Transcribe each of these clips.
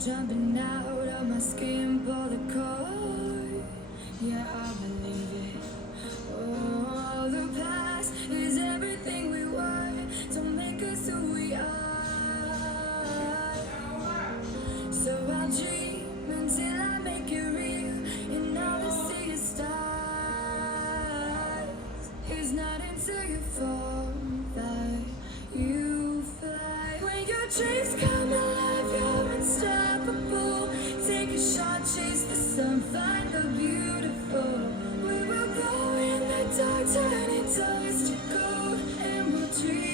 jumping out of my skin, pull the cord. Yeah, I believe it. Oh, the past is everything we were. Don't make us who we are. So I'll dream until I make it real, and all I see is stars. It's not until you fall that you fly. When your dreams come alive, you're unstoppable. Take a shot, chase the sun, find the beautiful. We will go in the dark, turning dust to gold, and we'll dream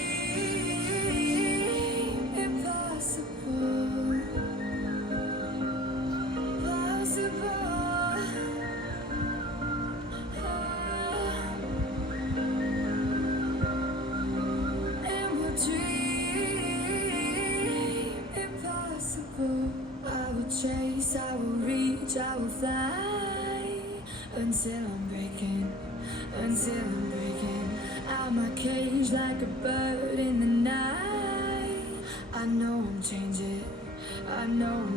impossible. Possible. And we'll dream impossible. I will chase, I will reach, I will fly until I'm breaking out my cage like a bird in the night. I know I'm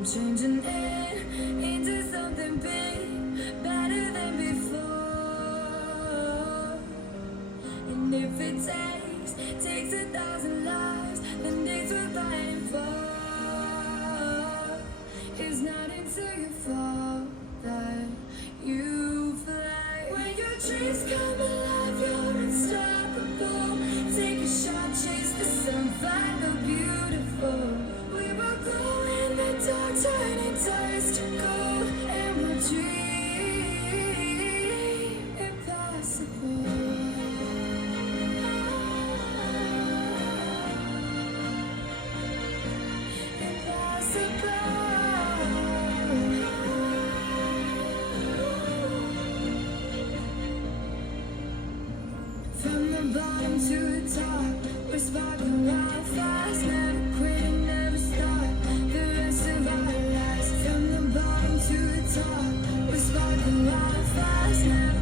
changing it into something big, better than before. And if it takes 1,000 lives, then it's worth fighting for. It's not until you fall that you fly. When your dreams come alive, you're unstoppable. Take a shot, chase the sun, find the beautiful. We will go in the dark, turning dust to gold, and we'll dream impossible. From the bottom to the top, we're sparkling wild fast, never quit, never stop, the rest of our lives. From the bottom to the top, we're sparkling wild fast, never